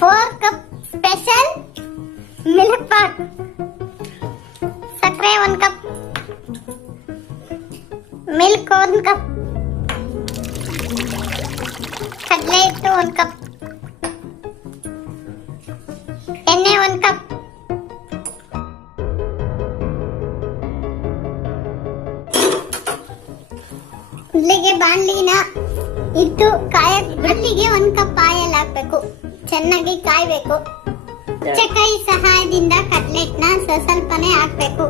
4 cup special milk Pak, ಸಕ್ಕರೆ 1 cup, milk 1 cup, ಕಡಲೆ ಹಿಟ್ಟು 1 ಕಪ್, ಎಣ್ಣೆ 1 ಕಪ್, ಇಲ್ಲಿಗೆ ಬಾಣಲಿನ ಇಟ್ಟು ಬಾಣಲಿಗೆ 1 ಕಪ್ ಆಯಿಲ್ ಹಾಕ್ಬೇಕು. ಚೆನ್ನಾಗಿ ಕಾಯ್ಬೇಕು. ಕೈ ಸಹಾಯದಿಂದ ಕಟ್ಲೆಟ್ನ ಸ್ವಲ್ಪನೇ ಹಾಕ್ಬೇಕು.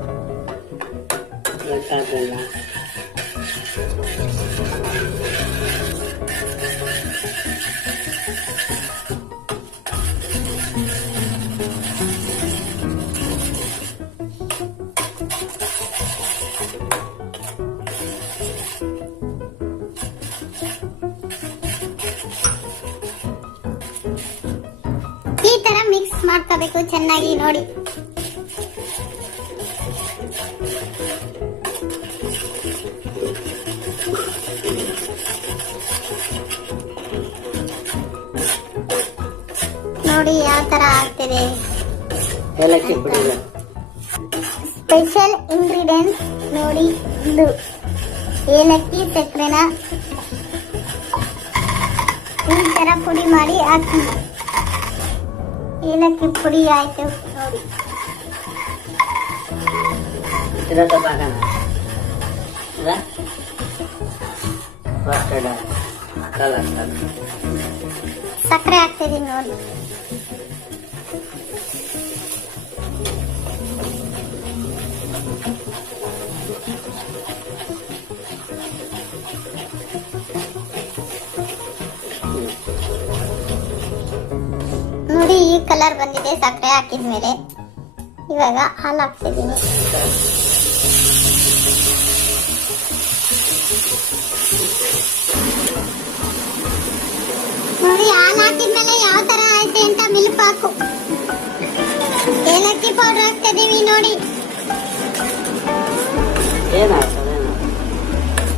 ಈ ತರ ಮಿಕ್ಸ್ ಮಾಡ್ಕೋಬೇಕು ಚೆನ್ನಾಗಿ. ನೋಡಿ, ನೋಡಿ ಯಾವ ತರ ಆಗ್ತಿದೆ. ಸ್ಪೆಷಲ್ ಇಂಗ್ರೀಡಿಯೆಂಟ್ಸ್ ನೋಡಿ, ಇದು ಏಲಕ್ಕಿ ಸಕ್ಕರೆನ ಈ ತರ ಪುಡಿ ಮಾಡಿ ಹಾಕಿ. ಏಲಕ್ಕಿ ಪುಡಿ ಆಯ್ತು ನೋಡಿ. ಸಕ್ಕರೆ ಹಾಕ್ತಿದೀನಿ ನೋಡಿ. ನೋಡಿ ಈ ಕಲರ್ ಬಂದಿದೆ ಸಕ್ಕರೆ ಹಾಕಿದ್ಮೇಲೆ. ಇವಾಗ ಹಾಲು ಹಾಕ್ತಿದ್ದೀನಿ. ನೋಡಿ ಹಾಲು ಹಾಕಿದ್ಮೇಲೆ ಯಾವ ತರ ಆಯ್ತು ಅಂತ ಮಿಲ್ಕ್ ಪಾಕು. ಏಲಕ್ಕಿ ಪೌಡರ್ ಹಾಕ್ತಿದೀವಿ ನೋಡಿ.